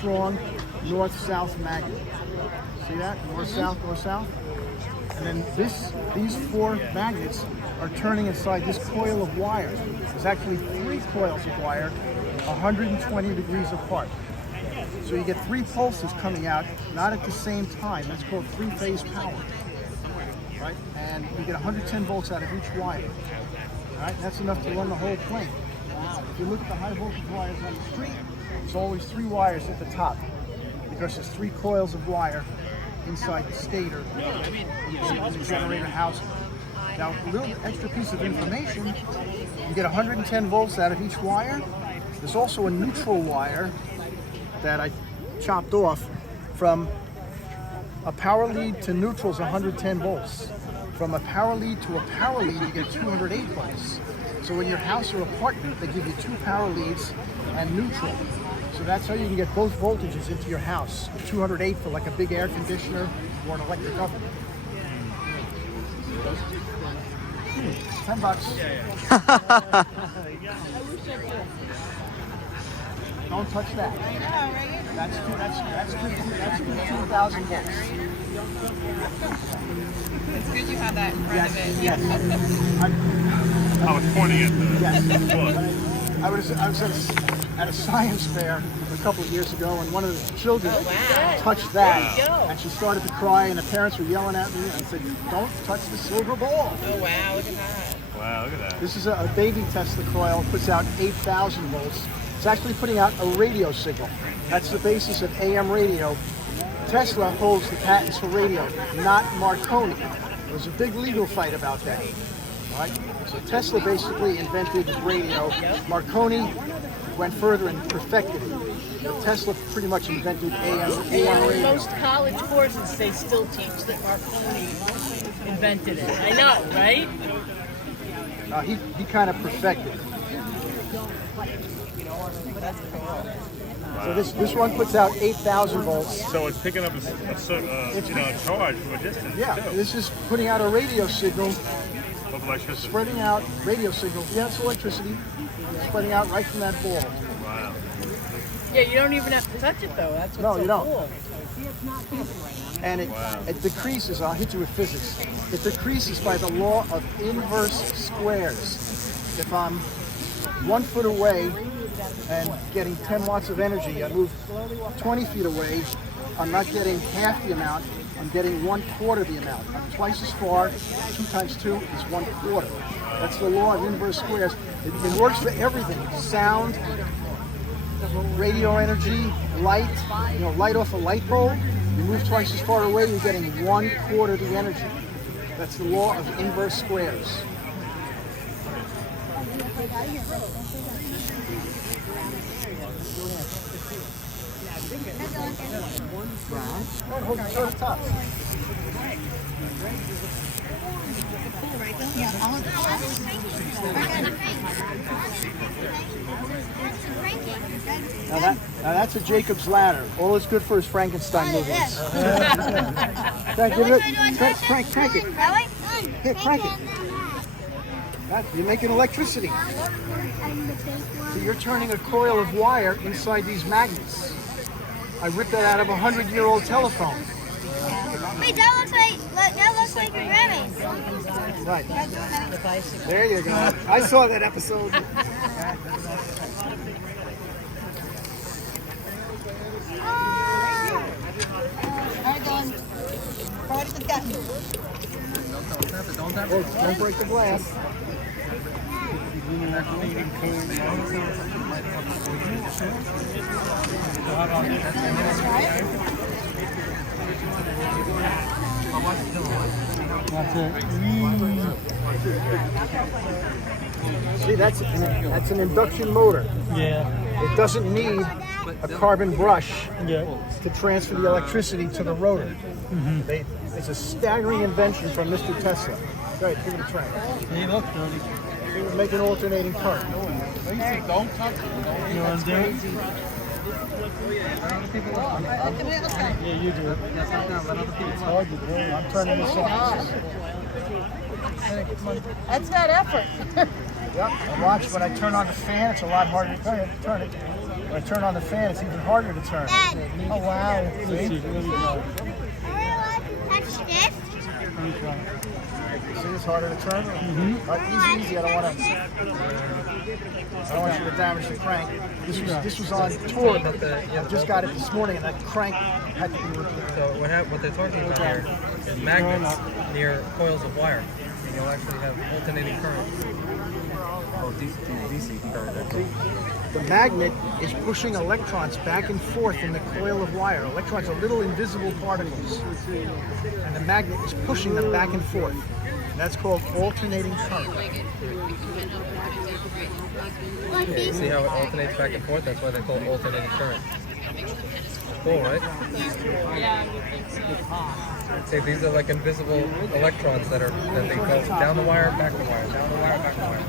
strong north-south magnet. See that? North-south, north-south. And then these 4 magnets are turning inside this coil of wire. There's actually 3 coils of wire, 120 degrees apart. So you get 3 pulses coming out, not at the same time. That's called 3-phase power. Right? And you get 110 volts out of each wire. All right? That's enough to run the whole plane. If you look at the high voltage wires on the street, there's always 3 wires at the top because there's 3 coils of wire inside the stator in the generator housing. Now, a little extra piece of information, you get 110 volts out of each wire. There's also a neutral wire that I chopped off. From a power lead to neutral is 110 volts. From a power lead to a power lead, you get 208 volts. So in your house or apartment, they give you 2 power leads and neutral. So that's how you can get both voltages into your house. 208 for like a big air conditioner or an electric oven. $10. Don't touch that. That's 2,000 volts. It's good you have that in front of it. Yes. I was pointing at the book. I was at a science fair a couple of years ago, and one of the children touched that, and she started to cry, and the parents were yelling at me, and I said, "Don't touch the silver ball." Oh wow, look at that. Wow, look at that. This is a baby Tesla coil, puts out 8,000 volts. It's actually putting out a radio signal. That's the basis of AM radio. Tesla holds the patents for radio, not Marconi. There was a big legal fight about that. All right? So Tesla basically invented radio. Marconi went further and perfected it. But Tesla pretty much invented AM radio. Most college courses, they still teach that Marconi invented it. I know, right? He kind of perfected it. So this one puts out 8,000 volts. So it's picking up a charge from a distance. Yeah, too. this is putting out a radio signal, Of electricity. spreading out radio signals. Yeah, it's electricity, spreading out right from that ball. Wow. Yeah, you don't even have to touch it though. That's what's No, so you don't. cool. And it decreases, I'll hit you with physics, it decreases by the law of inverse squares. If I'm 1 foot away and getting 10 watts of energy, I move 20 feet away, I'm not getting half the amount, I'm getting 1/4 the amount. I'm twice as far, 2 times 2 is 1/4. That's the law of inverse squares. It works for everything, sound, radio energy, light, light off a light bulb. You move twice as far away, you're getting 1/4 the energy. That's the law of inverse squares. Show the top. Now that's a Jacob's ladder. All it's good for is Frankenstein movies. Frank, crank it. Here, crank it. You're making electricity. So you're turning a coil of wire inside these magnets. I ripped that out of a 100-year-old telephone. Wait, that looks like a rabbit. Right. There you go. I saw that episode. Don't break the glass. That's it. See, that's an induction motor. Yeah. It doesn't need a carbon brush to transfer the electricity to the rotor. It's a staggering invention from Mr. Tesla. Go ahead, give it a try. Hey, look, Tony. Make an alternating current. Don't touch it. You want to do it? Yeah, you do it. It's hard to do. I'm turning this off. That's not effort. Yep, and watch when I turn on the fan, it's a lot harder. Go ahead, turn it. When I turn on the fan, it's even harder to turn. Dad, Oh wow! Let's See? see, let me try. are we allowed to touch this? Let me try. See, it's harder to turn. Easy. I don't want you to damage the crank. This was on tour. I just got it this morning, and that crank had to be replaced. So what they're talking about here is magnets near coils of wire, and you'll actually have alternating current. Oh, DC current. The magnet is pushing electrons back and forth in the coil of wire. Electrons are little invisible particles, and the magnet is pushing them back and forth. And that's called alternating current. See how it alternates back and forth? That's why they call it alternating current. Cool, right? Yeah, I would think so. See, these are like invisible electrons that they go down the wire, back the wire, down the wire, back the wire.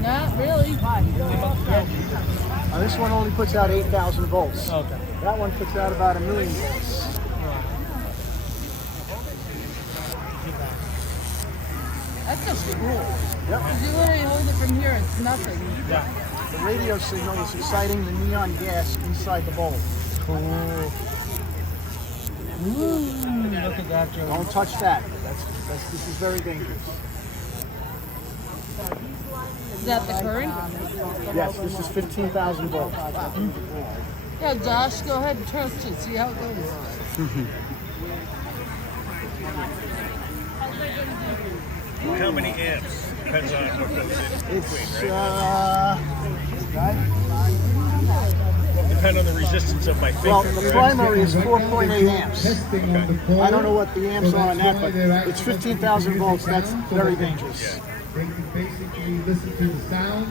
Not really. Now this one only puts out 8,000 volts. Okay. That one puts out about 1,000,000 volts. That's so cool. Yep. Because you literally hold it from here, it's nothing. The radio signal is exciting the neon gas inside the bulb. Cool. Look at that, Joe. Don't touch that. This is very dangerous. Is that the current? Yes, this is 15,000 volts. Yeah, Josh, go ahead and test it, see how it goes. How many amps? Depends on what goes in. It's Depend on the resistance of my finger. well, the primary is 4.8 amps. I don't know what the amps are on that, but it's 15,000 volts. That's very dangerous. They can basically listen to the sound.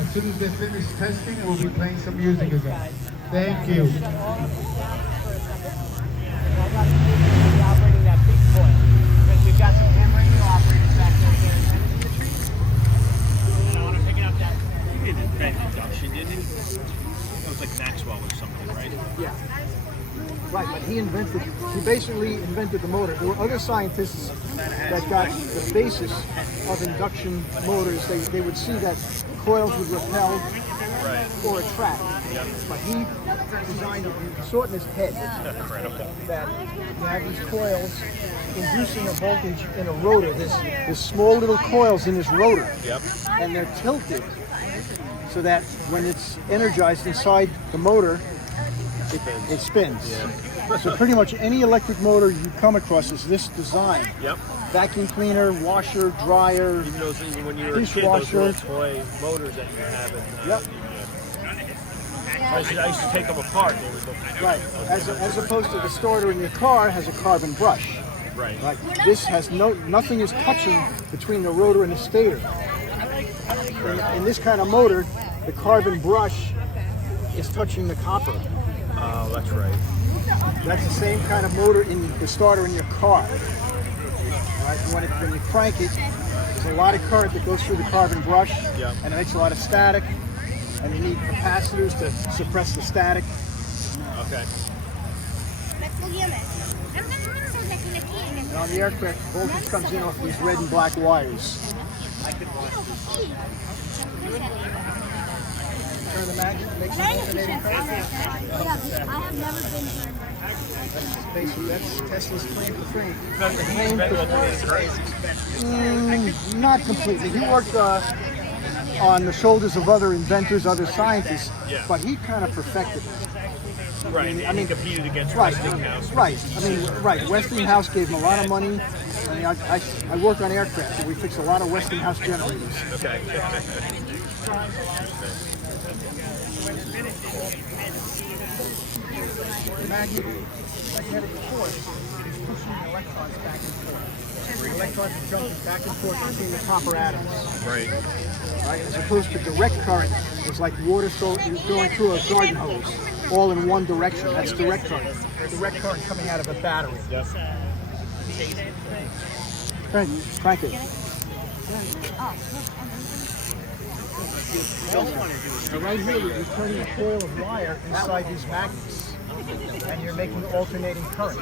As soon as they finish testing, we'll be playing some music again. Thank you. Operating that big coil. Because we've got some ham radio operators back there. I want to pick it up that. You didn't invent induction, didn't you? That was like Maxwell or something, right? Yeah. Right, but he basically invented the motor. There were other scientists that got the basis of induction motors. They would see that coils would repel or attract. But he designed it, and saw it in his head that you have these coils inducing a voltage in a rotor. There's small little coils in this rotor, and they're tilted so that when it's energized inside the motor, it spins. So pretty much any electric motor you come across is this design. Vacuum cleaner, washer, dryer, Even when you were a kid, those dishwasher. little toy motors that you have. Yep. I used to take them apart. They would look Right. As opposed to the starter in your car has a carbon brush. right. Like this has nothing is touching between the rotor and the stator. In this kind of motor, the carbon brush is touching the copper. Oh, that's right. That's the same kind of motor in the starter in your car. All right, when you crank it, there's a lot of current that goes through the carbon brush, and it makes a lot of static, and you need capacitors to suppress the static. Okay. And on the aircraft, voltage comes in off these red and black wires. Turn the magnet, makes an alternating current. I have never been here. That's Tesla's claim to fame. Not completely. He worked on the shoulders of other inventors, other scientists, but he kind of perfected it. Right. I mean, competed against Right, Westinghouse. right. I mean, right. Westinghouse gave him a lot of money. I mean, I work on aircraft, so we fix a lot of Westinghouse generators. Okay. Magnetic force is pushing the electrons back and forth. The electrons are jumping back and forth between the copper atoms. Right. Right? As opposed to direct current, it's like water going through a garden hose, all in one direction. That's direct current. Direct current coming out of a battery. Yep. Crank it. So right here, you're turning a coil of wire inside these magnets, and you're making alternating current.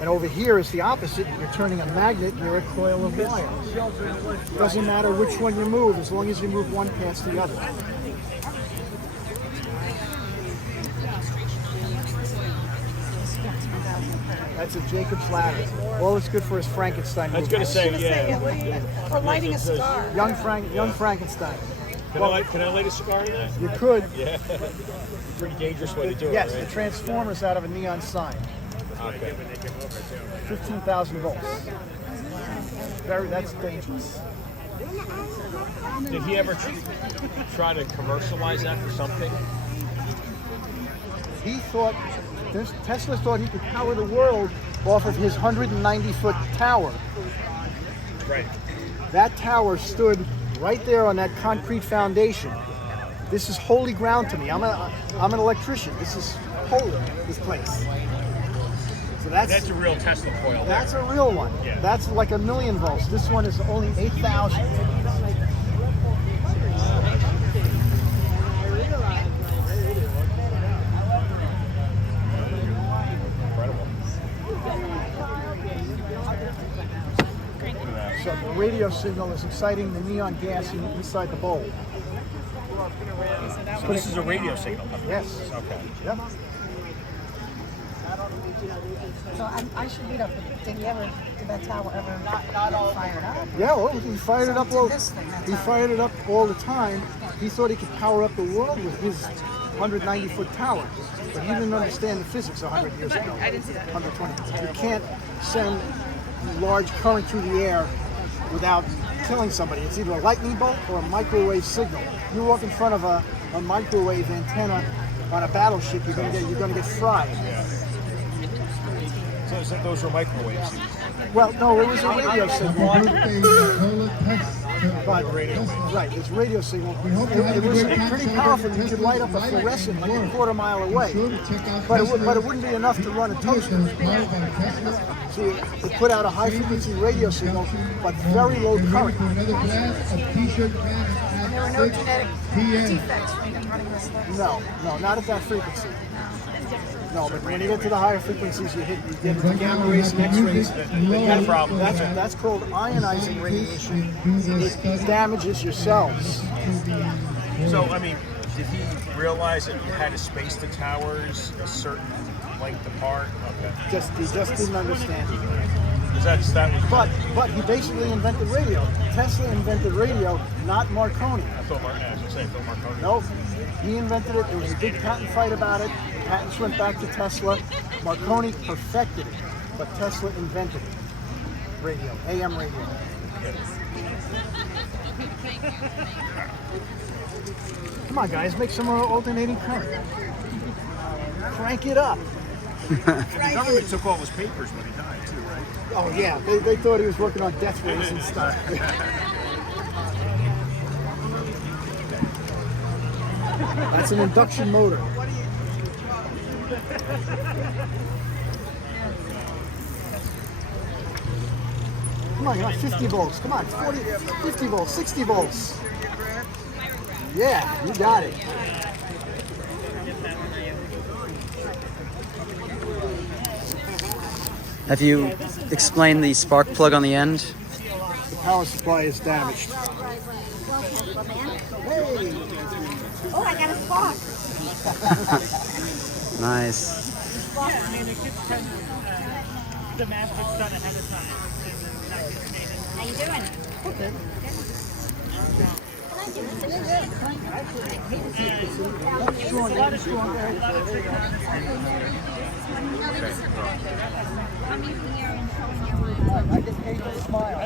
And over here is the opposite. You're turning a magnet near a coil of wire. Doesn't matter which one you move, as long as you move one past the other. That's a Jacob's ladder. All it's good for is Frankenstein. I was going to say, yeah. Or lighting a cigar. Young Frankenstein. Can I light a cigar in that? You could. Yeah. Pretty dangerous way to do Yes, it, the right? transformer's out of a neon sign. Okay. 15,000 volts. That's dangerous. Did he ever try to commercialize that for something? Tesla thought he could power the world off of his 190-foot tower. Right. That tower stood right there on that concrete foundation. This is holy ground to me. I'm an electrician. This is holy, this place. So That's a real Tesla coil. That's a real one. Yeah. That's like 1,000,000 volts. This one is only 8,000. So the radio signal is exciting the neon gas inside the bowl. So this is a radio signal. Yes. Okay. Yep. So I should read up. Did that tower ever fired up? Yeah, well, he fired it up all. This thing, that's He how- fired it up all the time. He thought he could power up the world with his 190-foot tower, but he didn't understand the physics 100 years ago. I didn't see that. 120. You can't send large current through the air without killing somebody. It's either a lightning bolt or a microwave signal. You walk in front of a microwave antenna on a battleship, you're gonna get fried. So those were microwaves. Well, no, it was a radio signal. Happy birthday, Nikola Tesla. But right, it's radio signal. hope you had It a was great time pretty powerful. You could celebrating light up a Tesla's light fluorescent like a work. quarter mile away. Be sure to check out But it Tesla's wouldn't be enough to run a vehicle toaster. that is powered by Tesla. So it put out a high frequency radio signal, but very low Get ready current. for another glass of t-shirt can And there were at no 6 genetic p.m. defects running this stuff. No, not at that frequency. No, but when you get to the higher frequencies, you get the gamma rays and X-rays. Got a problem. That's called ionizing radiation. It damages your cells. So, I mean, did he realize that you had to space the towers a certain length apart? Okay. He just didn't understand it. Because that was... But he basically invented radio. Tesla invented radio, not Marconi. I thought Marconi. Nope. He invented it. There was a big patent fight about it. The patents went back to Tesla. Marconi perfected it, but Tesla invented it. Radio, AM radio. Come on, guys, make some more alternating current. Crank it up. The government took all his papers when he died, too, right? Oh yeah, they thought he was working on death rays and stuff. That's an induction motor. Come on, you got 50 volts. Come on, 40, 50 volts, 60 volts. Yeah, you got it. Have you explained the spark plug on the end? The power supply is damaged. Oh, I got a spark. Nice. I mean, the kids tend the math gets done ahead of time. How you doing? Okay. I just paid for the smile. I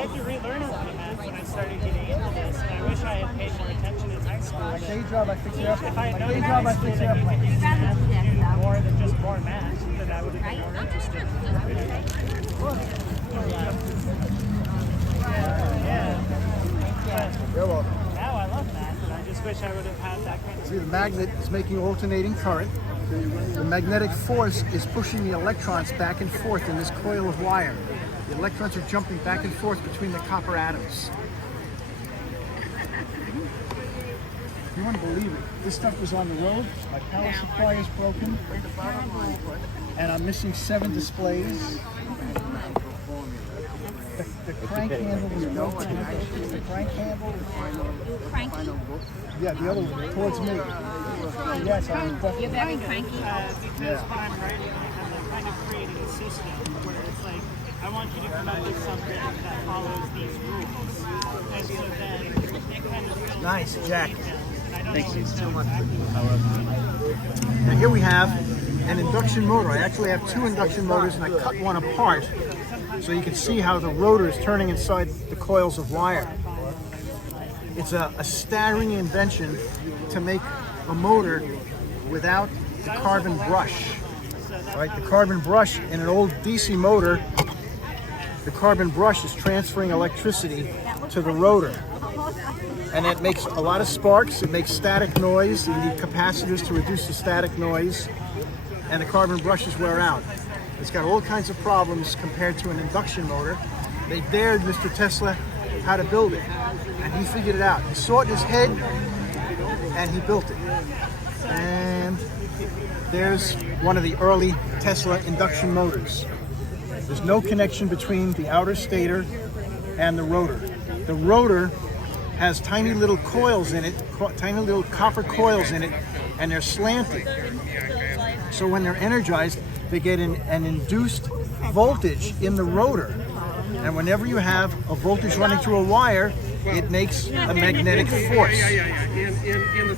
had to relearn a lot of math when I started getting into this, and I wish I had paid more attention in high school. My day job, I fix airplanes. If I had My known day in job, high I school fix that you could airplanes. use math to do more than just more math, then I would have been more interested. Yeah. But You're welcome. now I love math, and I just wish I would have had that kind of... See, the magnet is making alternating current. The magnetic force is pushing the electrons back and forth in this coil of wire. The electrons are jumping back and forth between the copper atoms. wouldn't believe it. This stuff was on the road. My power supply is broken, and I'm missing 7 displays. The crank handle was broken. The crank handle. Cranky? Yeah, the other one towards me. Yes, I'm definitely. You're very cranky. Because what I'm writing, I'm kind of creating a system where it's like, I want you to come up with something that follows these rules. And so then it kind of Nice, Jack. Thank you so much. Now here we have an induction motor. I actually have 2 induction motors, and I cut one apart so you can see how the rotor is turning inside the coils of wire. It's a staggering invention to make a motor without the carbon brush. Right? The carbon brush in an old DC motor, the carbon brush is transferring electricity to the rotor. And it makes a lot of sparks, it makes static noise, you need capacitors to reduce the static noise, and the carbon brushes wear out. It's got all kinds of problems compared to an induction motor. They dared Mr. Tesla how to build it, and he figured it out. He saw it in his head, and he built it. And there's one of the early Tesla induction motors. There's no connection between the outer stator and the rotor. The rotor has tiny little coils in it, tiny little copper coils in it, and they're slanted. So when they're energized, they get an induced voltage in the rotor. And whenever you have a voltage running through a wire, it makes a magnetic force.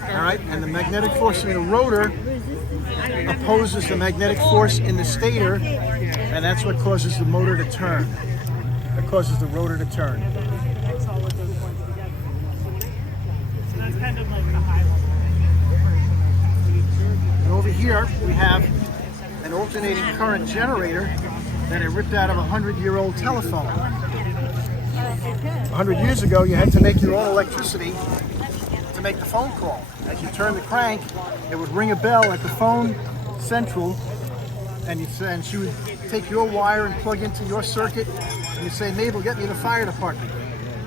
All right, and the magnetic force in the rotor opposes the magnetic force in the stator, and that's what causes the motor to turn. That causes the rotor to turn. So that's kind of like the high level. And over here, we have an alternating current generator that I ripped out of a 100-year-old telephone. 100 years ago, you had to make your own electricity to make the phone call. As you turn the crank, it would ring a bell at the phone central, and she would take your wire and plug into your circuit, and you'd say, Mabel, get me the fire department.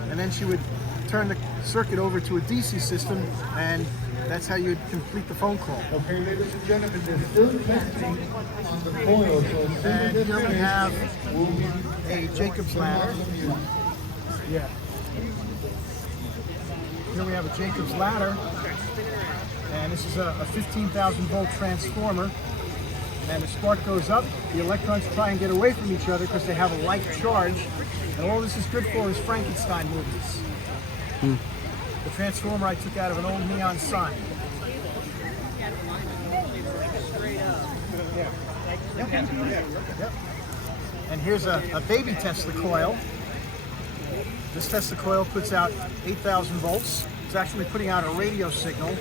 And then she would turn the circuit over to a DC system, and that's how you'd complete the phone call. Okay, ladies and gentlemen, they're still testing on the coils. So as soon as And here we they're have finished, we'll be a Jacob's ladder. Yeah. Here we have a Jacob's ladder, and this is a 15,000 volt transformer. And the spark goes up, the electrons try and get away from each other because they have a like charge. And all this is good for is Frankenstein movies. The transformer I took out of an old neon sign. Yep. And here's a baby Tesla coil. This Tesla coil puts out 8,000 volts. It's actually putting out a radio signal,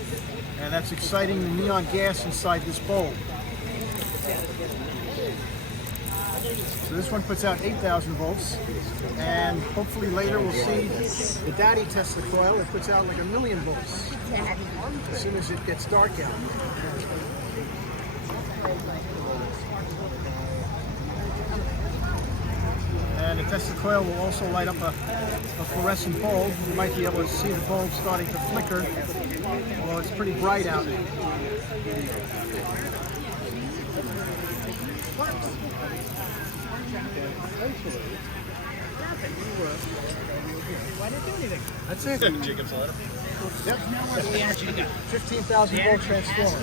and that's exciting the neon gas inside this bulb. So this one puts out 8,000 volts, and hopefully later we'll see the daddy Tesla coil that puts out like 1,000,000 volts as soon as it gets dark out. And the Tesla coil will also light up a fluorescent bulb. You might be able to see the bulb starting to flicker, although it's pretty bright out. That's it. Jacob's ladder. Yep. 15,000 volt transformer.